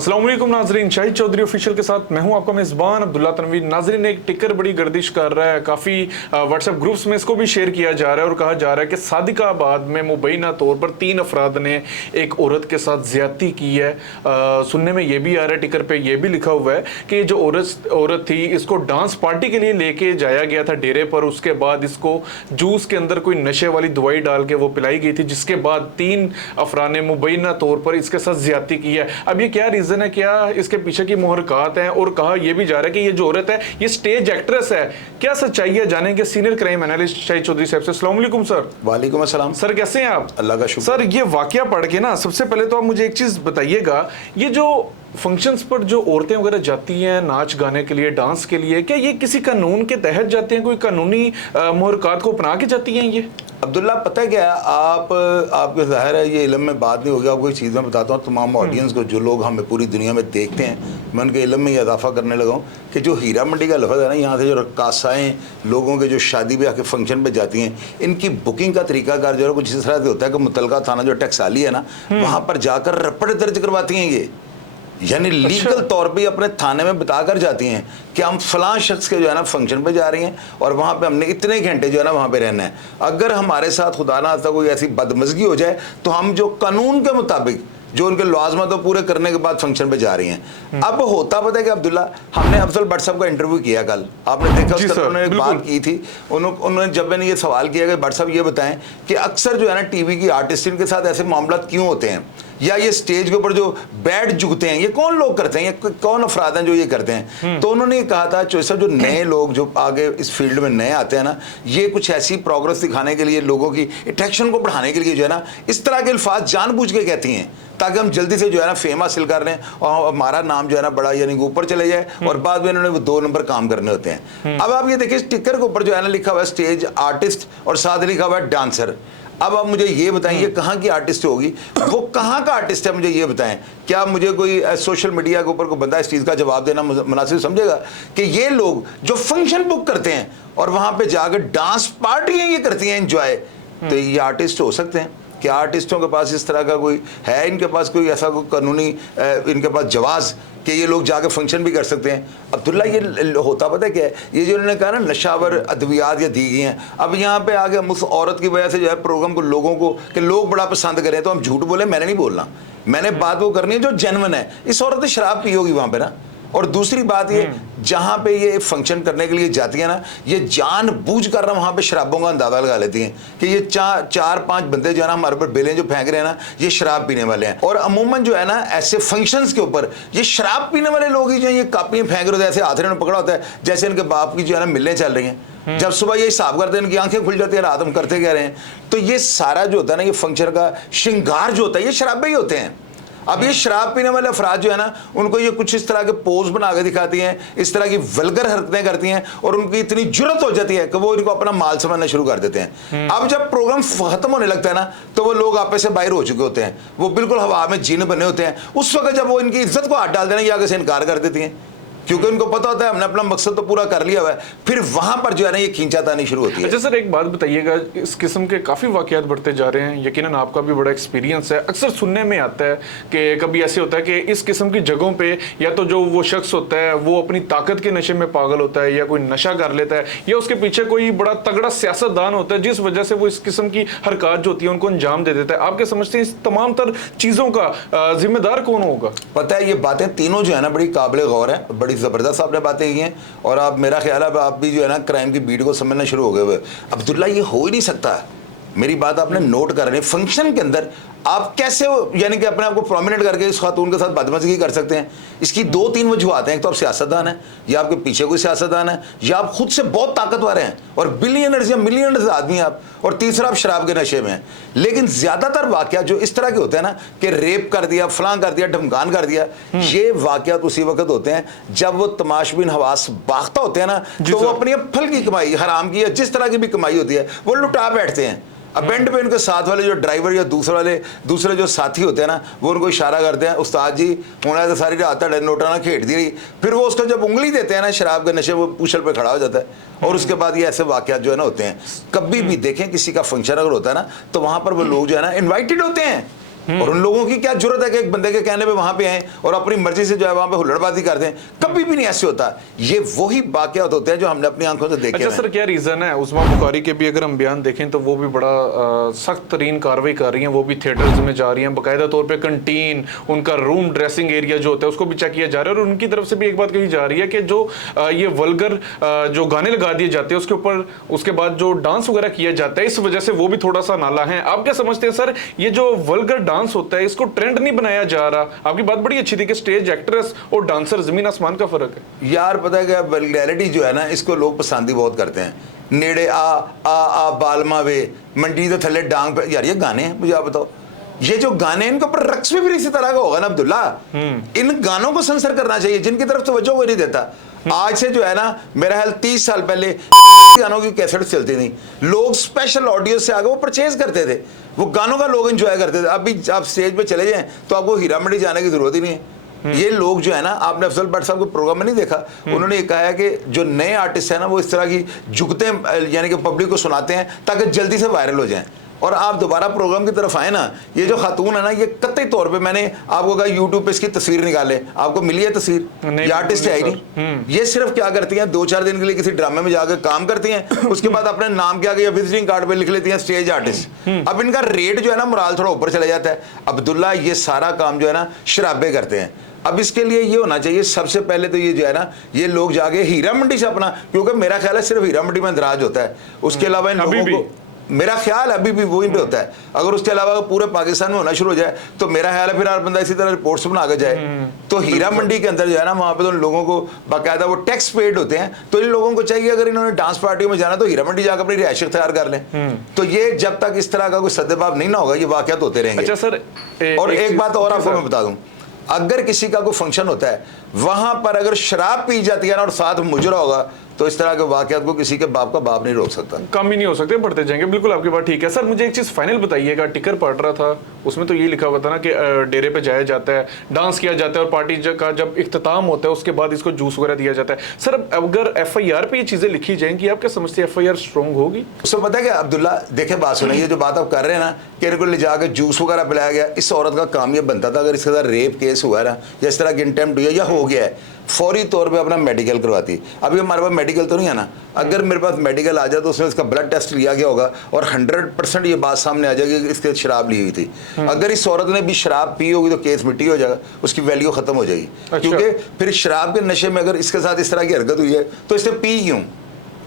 अस्सलाम वालेकुम नाजरीन, शाहिद चौधरी ऑफिशियल के साथ मैं हूं आपका मेज़बान अब्दुल्ला तनवीर। नाजरीन, एक टिकर बड़ी गर्दिश कर रहा है, काफ़ी व्हाट्सएप ग्रुप्स में इसको भी शेयर किया जा रहा है और कहा जा रहा है कि सादिकाबाद में मुबैना तौर पर 3 अफराद ने एक औरत के साथ ज्यादती की है। सुनने में ये भी आ रहा है, टिकर पे ये भी लिखा हुआ है कि जो औरत थी इसको डांस पार्टी के लिए लेके जाया गया था डेरे पर। उसके बाद इसको जूस के अंदर कोई नशे वाली दवाई डाल के वो पिलाई गई थी, जिसके बाद 3 अफराद ने मुबैना तौर पर इसके साथ ज्यादती की है। अब ये क्या रीजन है, क्या इसके पीछे की मुहरकात हैं? और कहा यह भी जा रहा है कि ये जो औरत है ये स्टेज एक्ट्रेस है। क्या सच्चाई है, जानेंगे senior crime analyst Shahid Chaudhary साहब से। अस्सलाम वालेकुम सर। वालेकुम अस्सलाम सर, कैसे हैं आप? अल्लाह का शुक्र। सर, ये वाकया पढ़ के ना सबसे पहले तो आप मुझे एक चीज बताइएगा, ये जो फंक्शंस पर जो औरतें वगैरह जाती हैं नाच गाने के लिए, डांस के लिए, क्या ये किसी कानून के तहत जाते हैं? कोई कानूनी मुहरकात को अपना के जाती हैं ये? अब्दुल्ला, पता है क्या, आपके ज़ाहिर है ये इल्म में बात नहीं होगी। आपको एक चीज़ मैं बताता हूँ तमाम ऑडियंस को, जो लोग हमें पूरी दुनिया में देखते हैं, मैं उनके इल्म में ये इजाफा करने लगा हूँ कि जो हीरा मंडी का लफ्ज़ है ना, यहाँ से जो रक्कासाएँ लोगों के जो शादी ब्याह के फंक्शन पे जाती हैं, इनकी बुकिंग का तरीकाकार जो है कुछ इस तरह से होता है कि मुतलका थाना जो टकसाली है ना, वहाँ पर जाकर रपट दर्ज करवाती हैं ये, यानी लीगल तौर पे अपने थाने में बताकर जाती हैं कि हम फलां शख्स के जो है ना फंक्शन पे जा रही हैं और वहाँ पे हमने इतने घंटे जो है ना वहाँ पे रहना है। अगर हमारे साथ खुदा ना खास्ता कोई ऐसी बदमज़गी हो जाए तो हम जो कानून के मुताबिक जो उनके लाज़िमात पूरे करने के बाद फंक्शन पे जा रही हैं। अब होता पता है कि अब्दुल्ला, हमने अफजल भट्ट साहब का इंटरव्यू किया कल, आपने देखा उसका उन्होंने एक बात की थी। उन्होंने जब मैंने ये सवाल किया कि भट्ट साहब ये बताएं कि अक्सर जो है ना टीवी की आर्टिस्ट के साथ ऐसे मामला क्यों होते हैं, या ये स्टेज के ऊपर जो बैठ झुकते हैं ये कौन लोग करते हैं, ये कौन अफराद हैं जो ये करते हैं? तो उन्होंने ये कहा था चौधरी साहब, जो नए लोग जो आगे इस फील्ड में नए आते हैं ना, ये कुछ ऐसी प्रोग्रेस दिखाने के लिए, लोगों की अट्रैक्शन को बढ़ाने के लिए जो है ना इस तरह के अल्फाज जानबूझ के कहती हैं ताकि हम जल्दी से जो है ना फेम हासिल कर लें और हमारा नाम जो है ना बड़ा यानी ऊपर चले जाए, और बाद में इन्होंने वो 2 नंबर काम करने होते हैं। अब आप ये देखिए, स्टिकर के ऊपर जो है ना लिखा हुआ है स्टेज आर्टिस्ट और साथ लिखा हुआ है डांसर। अब आप मुझे ये बताएं ये कहाँ की आर्टिस्ट होगी, वो कहाँ का आर्टिस्ट है, मुझे ये बताएं। क्या मुझे कोई सोशल मीडिया के ऊपर कोई बंदा इस चीज़ का जवाब देना मुनासिब समझेगा कि ये लोग जो फंक्शन बुक करते हैं और वहाँ पे जाकर डांस पार्टियाँ ये करती हैं एंजॉय, तो ये आर्टिस्ट हो सकते हैं? क्या आर्टिस्टों के पास इस तरह का कोई है, इनके पास कोई ऐसा कोई कानूनी इनके पास जवाज़ कि ये लोग जाके फंक्शन भी कर सकते हैं? अब्दुल्ला, ये होता पता है क्या है, ये जो उन्होंने कहा ना नशावर अद्वियात या दी गई हैं, अब यहाँ पे आगे हम उस औरत की वजह से जो है प्रोग्राम को लोगों को कि लोग बड़ा पसंद करें तो हम झूठ बोले, मैंने नहीं बोलना, मैंने बात वो करनी है जो जेन्युइन है। इस औरत ने शराब पी होगी वहाँ पे ना, और दूसरी बात ये जहाँ पे ये फंक्शन करने के लिए जाती है ना, ये जानबूझ कर ना वहाँ पे शराबों का अंदाजा लगा लेती हैं कि ये 4-5 बंदे जो है ना हमारे ऊपर बेलें जो फेंक रहे हैं ना, ये शराब पीने वाले हैं। और अमूमन जो है ना ऐसे फंक्शंस के ऊपर ये शराब पीने वाले लोग ही जो है ये कापियाँ फेंक रहे होते हैं, ऐसे हाथ में पकड़ा होता है जैसे इनके बाप की जो है ना मिलने चल रही हैं। जब सुबह ये हिसाब करते हैं इनकी आंखें खुल जाती है, रात हम करते क्या रहे हैं। तो ये सारा जो होता है ना ये फंक्शन का श्रृंगार जो होता है ये शराबे ही होते हैं। अब ये शराब पीने वाले अफराद जो है ना उनको ये कुछ इस तरह के पोज बना के दिखाती हैं, इस तरह की वल्गर हरकतें करती हैं और उनकी इतनी जुर्रत हो जाती है कि वो इनको अपना माल समझना शुरू कर देते हैं। अब जब प्रोग्राम खत्म होने लगता है ना तो वो लोग आपस से बाहर हो चुके होते हैं, वो बिल्कुल हवा में जीन बने होते हैं। उस वक्त जब वो इनकी इज्जत को हाथ डाल देना ये आगे से इनकार कर देती हैं, क्योंकि उनको पता होता है हमने अपना मकसद तो पूरा कर लिया हुआ है। फिर वहां पर जो है ना ये खींचातानी शुरू होती है। अच्छा सर, एक बात बताइएगा, इस किस्म के काफ़ी वाकयात बढ़ते जा रहे हैं, यकीनन आपका भी बड़ा एक्सपीरियंस है। अक्सर सुनने में आता है कि कभी ऐसे होता है कि इस किस्म की जगहों पे या तो जो वो शख्स होता है वो अपनी ताकत के नशे में पागल होता है, या कोई नशा कर लेता है, या उसके पीछे कोई बड़ा तगड़ा सियासतदान होता है जिस वजह से वो इस किस्म की हरकत जो होती है उनको अंजाम दे देता है। आपके समझते हैं इस तमाम तर चीज़ों का जिम्मेदार कौन होगा? पता है ये बातें तीनों जो है ना बड़ी काबिल गौर है, बड़ी ज़बरदस्त आपने बातें की हैं, और आप मेरा ख्याल है आप भी जो है ना क्राइम की बीट को समझना शुरू हो गए हुए। अब्दुल्ला, ये हो ही नहीं सकता, मेरी बात आपने नोट कर रहे हैं। फंक्शन के अंदर आप कैसे यानी कि अपने आप को प्रोमिनेंट करके इस खातून के साथ बदमज़गी कर सकते हैं? इसकी 2-3 वजूहत हैं। एक तो आप सियासतदान हैं, या आपके पीछे कोई सियासतदान है, या आप खुद से बहुत ताकतवर हैं और बिलियनर्स या मिलियनर्स आदमी हैं आप, और तीसरा आप शराब के नशे में हैं। लेकिन ज़्यादातर वाक़यात जो इस तरह के होते हैं ना कि रेप कर दिया, फलां कर दिया, ढमकान कर दिया, ये वाक़यात उसी वक्त होते हैं जब वो तमाशबीन हवास बाख्ता होते हैं ना, तो वो अपनी फल की कमाई, हराम की या जिस तरह की भी कमाई होती है वो लुटा बैठते हैं। अब एंड पे उनके साथ वाले जो ड्राइवर या दूसरे जो साथी होते हैं ना, वो उनको इशारा करते हैं, उस्ताद जी होना तो सारी रात नोटा ना खेट दी रही। फिर वो उसको जब उंगली देते हैं ना शराब के नशे, वो पूछल पे खड़ा हो जाता है। और उसके बाद ये ऐसे वाकयात जो है ना होते हैं। कभी भी देखें किसी का फंक्शन अगर होता है ना, तो वहां पर वो लोग जो है ना इन्वाइटेड होते हैं, और उन लोगों की क्या जरूरत है कि एक बंदे के कहने पे वहां पे आए और अपनी मर्जी से जो है वहां पे हुल्लड़बाजी कर दें। कभी भी नहीं ऐसे होता। ये वही वाकयात होते हैं जो हमने अपनी आंखों से देखे। अच्छा सर, क्या रीजन है? उस्मा बुखारी के भी अगर हम बयान देखें तो वो भी बड़ा सख्त तरीन कार्रवाई कर रही हैं, वो भी थिएटर्स में जा रही हैं, बाकायदा तौर पे कंटीन, उनका रूम, ड्रेसिंग एरिया जो होता है उसको भी चेक किया जा रहा है। और उनकी तरफ से भी एक बात कही जा रही है कि जो ये वल्गर जो गाने लगा दिए जाते हैं उसके ऊपर, उसके बाद जो डांस वगैरह किया जाता है, इस वजह से वो भी थोड़ा सा नाला है। आप क्या समझते हैं सर, ये जो वल्गर डांस होता है इसको ट्रेंड नहीं बनाया जा रहा? आपकी बात बड़ी अच्छी थी कि स्टेज एक्ट्रेस और डांसर जमीन आसमान का फर्क है। यार पता है क्या, वल्गैरिटी जो है ना, इसको लोग पसंद ही बहुत करते हैं। नेड़े आ बालमा वे मंडी तो थले डांग पे, यार ये गाने हैं, मुझे आप बताओ, ये जो गाने इनके ऊपर रक्स में भी इसी तरह का होगा ना अब्दुल्ला। इन गानों को सेंसर करना चाहिए जिनकी तरफ तवज्जो कोई नहीं देता। आज से जो है ना, मेरा ख्याल 30 साल पहले गानों की कैसेट चलती थी, लोग स्पेशल ऑडियो से आगे वो परचेज करते थे, वो गानों का लोग एंजॉय करते थे। अभी आप स्टेज पे चले जाएं तो आपको हीरा मंडी जाने की जरूरत ही नहीं है। ये लोग जो है ना, आपने अफजल भट्ट साहब को प्रोग्राम में नहीं देखा, उन्होंने ये कहा है कि जो नए आर्टिस्ट है ना, वो इस तरह की जुगते यानी कि पब्लिक को सुनाते हैं ताकि जल्दी से वायरल हो जाएं। और आप दोबारा प्रोग्राम की तरफ आए ना, ये जो खातून है ना, ये कतई तौर पे मैंने आपको कहा यूट्यूब पे इसकी तस्वीर निकाले, आपको मिली है तस्वीर? ये आर्टिस्ट है ही नहीं। ये सिर्फ क्या करती हैं, 2-4 दिन के लिए किसी ड्रामे में जाकर काम करती हैं, उसके बाद अपने नाम के आगे या विजिटिंग कार्ड पे लिख लेती हैं स्टेज आर्टिस्ट। अब इनका रेट जो है ना, मोराल थोड़ा ऊपर चला जाता है। अब्दुल्ला ये सारा काम जो है ना शराबे करते हैं। अब इसके लिए ये होना चाहिए, सबसे पहले तो ये जो है ना, ये लोग जाके हीरा मंडी से अपना, क्योंकि मेरा ख्याल है सिर्फ हीरा मंडी में इंदराज होता है, उसके अलावा इन लोगों को, मेरा ख्याल अभी भी वहीं पे होता है। अगर उसके अलावा पूरे पाकिस्तान में होना शुरू हो जाए तो मेरा ख्याल है फिर हर बंदा इसी तरह रिपोर्ट्स बना के जाए। तो हीरा मंडी के अंदर जो है ना, वहाँ पे तो लोगों को बाकायदा वो टैक्स पेड होते हैं, तो इन लोगों को चाहिए अगर इन्होंने डांस पार्टियों में जाना तो हीरा मंडी जाकर अपनी रिहाइश इख्तियार कर लें। तो ये जब तक इस तरह का कोई सद्देबाब नहीं ना होगा, ये वाकयात होते रहेंगे। अच्छा सर, और एक बात और आपको मैं बता दूं, अगर किसी का कोई फंक्शन होता है, वहां पर अगर शराब पी जाती है ना और साथ मुजरा होगा, तो इस तरह के वाकयात को किसी के बाप का बाप नहीं रोक सकता। कम ही नहीं हो सकते, बढ़ते जाएंगे। बिल्कुल आपकी बात ठीक है। सर मुझे एक चीज़ फाइनल बताइएगा, टिकर पढ़ रहा था, उसमें तो ये लिखा हुआ था ना कि डेरे पे जाया जाता है, डांस किया जाता है, और पार्टी का जब इख्तिताम होता है उसके बाद इसको जूस वगैरह दिया जाता है। सर अगर FIR पे ये चीज़ें लिखी जाएंगी, आप क्या समझते हैं FIR स्ट्रॉन्ग होगी? उसको पता है क्या अब्दुल्ला, देखे बात सुनिए, ये जो बात आप कर रहे हैं ना कि इनको ले जाकर जूस वगैरह पिलाया गया, इस औरत का काम ये बनता था, अगर इसके साथ रेप केस हुआ ना या इस तरह की इंटेम्प्ट हुई या हो गया है, फौरी तौर पे अपना मेडिकल करवाती। अभी हमारे पास मेडिकल तो नहीं है ना, अगर मेरे पास मेडिकल आ जाए तो उसमें इसका ब्लड टेस्ट लिया गया होगा और 100% ये बात सामने आ जाएगी कि इसके शराब ली हुई थी। अगर इस औरत ने भी शराब पी होगी तो केस मिट्टी हो जाएगा, उसकी वैल्यू खत्म हो जाएगी। अच्छा। क्योंकि फिर शराब के नशे में अगर इसके साथ इस तरह की हरकत हुई है तो इसने पी क्यों,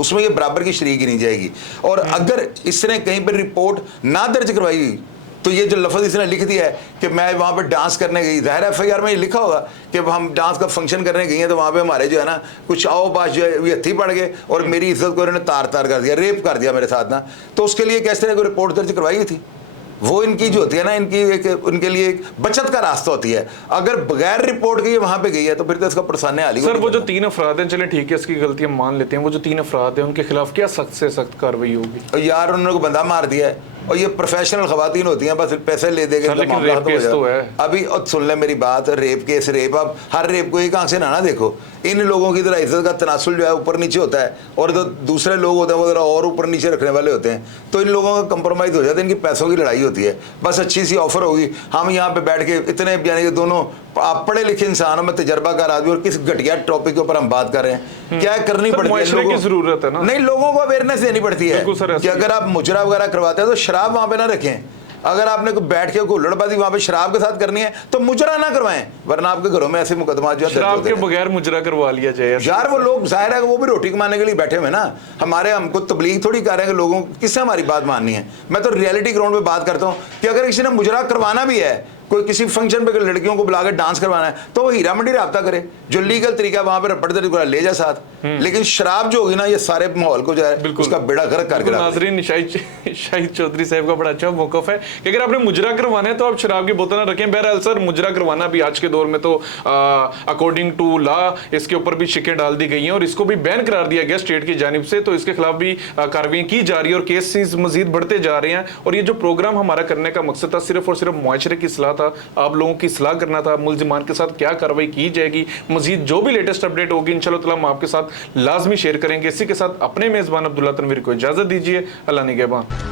उसमें ये बराबर की शरीक गिनी जाएगी। और अगर इसने कहीं पर रिपोर्ट ना दर्ज करवाई हुई तो ये जो लफ्ज़ इसने लिख दिया है कि मैं वहाँ पे डांस करने गई, ज़ाहिर FIR में ये लिखा होगा कि हम डांस का फंक्शन करने गई हैं, तो वहाँ पे हमारे जो है ना कुछ आओ पास जो है ये हथी पड़ गए और मेरी इज्जत को इन्होंने तार तार कर दिया, रेप कर दिया मेरे साथ ना। तो उसके लिए कैसे तरह कोई रिपोर्ट दर्ज करवाई हुई थी? वो इनकी जो होती है ना, इनकी एक उनके लिए एक बचत का रास्ता होती है। अगर बगैर रिपोर्ट के ये वहाँ पे गई है तो फिर तो इसका परेशानी हाल ही। सर वो जो 3 अफराद हैं, चले ठीक है इसकी गलतियां मान लेते हैं, वो जो 3 अफराद हैं उनके खिलाफ क्या सख्त से सख्त कार्रवाई होगी? यार उन्होंने को बंदा मार दिया है, और ये प्रोफेशनल खवातीन होती हैं, बस पैसे ले देंगे तो मामला खत्म हो जाएगा। अभी सुन ले मेरी बात, रेप केस रेप, अब हर रेप को एक आंख से ना देखो। इन लोगों की तरह इज्जत का तनासुल जो है ऊपर नीचे होता है, और जो दूसरे लोग होते हैं वो जरा और ऊपर नीचे रखने वाले होते हैं, तो इन लोगों का कंप्रोमाइज़ हो जाता है, इनकी पैसों की लड़ाई होती है। बस अच्छी सी ऑफर होगी, हम यहाँ पे बैठ के इतने यानी कि दोनों आप पढ़े लिखे इंसानों में तजर्बाकार आदमी, और किस घटिया टॉपिक के ऊपर हम बात कर रहे हैं, क्या करनी पड़ती है लोगों की जरूरत है ना? नहीं, लोगों को अवेयरनेस देनी पड़ती है कि अगर आप मुजरा वगैरह करवाते हैं तो शराब वहाँ पे ना रखें। अगर आपने बैठ के हुल्लड़बाजी वहाँ पे शराब के साथ करनी है तो मुजरा ना करवाएं, वरना आपके घरों में ऐसे मुकदमा जो है शराब के बगैर मुजरा करवा लिया जाए। यार वो लोग जाहिर है वो भी रोटी कमाने के लिए बैठे हुए ना, हमको तबलीग थोड़ी कर रहे हैं कि लोगों किससे हमारी बात माननी है। मैं तो रियलिटी ग्राउंड पे बात करता हूँ कि अगर किसी ने मुजरा करवाना भी है कोई किसी फंक्शन पे लड़कियों को बुलाकर डांस करवाना है तो वो हीरा मंडी रब्ता करे, जो लीगल तरीका वहां पर पढ़ते ले जा साथ। लेकिन शराब जो होगी ना, ये सारे माहौल को जो है उसका बेड़ा गर्क करके रख देगी। नाजरीन, शाहिद चौधरी साहब का बड़ा अच्छा मौकफ है कि अगर आपने मुजरा करवाना है तो आप शराब की बोतल ना रखें। बहरहाल सर, मुजरा करवाना भी आज के दौर में तो अकॉर्डिंग टू लॉ इसके ऊपर भी शिकें डाल दी गई हैं और इसको भी बैन करार दिया गया स्टेट की जानिब से। तो इसके खिलाफ भी कार्रवाई की जा रही है और केसेस मजीद बढ़ते जा रहे हैं। और ये जो प्रोग्राम हमारा करने का मकसद था सिर्फ और सिर्फ मुआशरे की सलाह था, आप लोगों की सलाह करना था, मुलजिमान के साथ क्या कार्रवाई की जाएगी। मजीद जो भी लेटेस्ट अपडेट होगी इंशाल्लाह ताला हम आपके साथ लाजमी शेयर करेंगे। इसी के साथ अपने मेजबान अब्दुल्ला तनवीर को इजाजत दीजिए। अल्लाह निगहबान।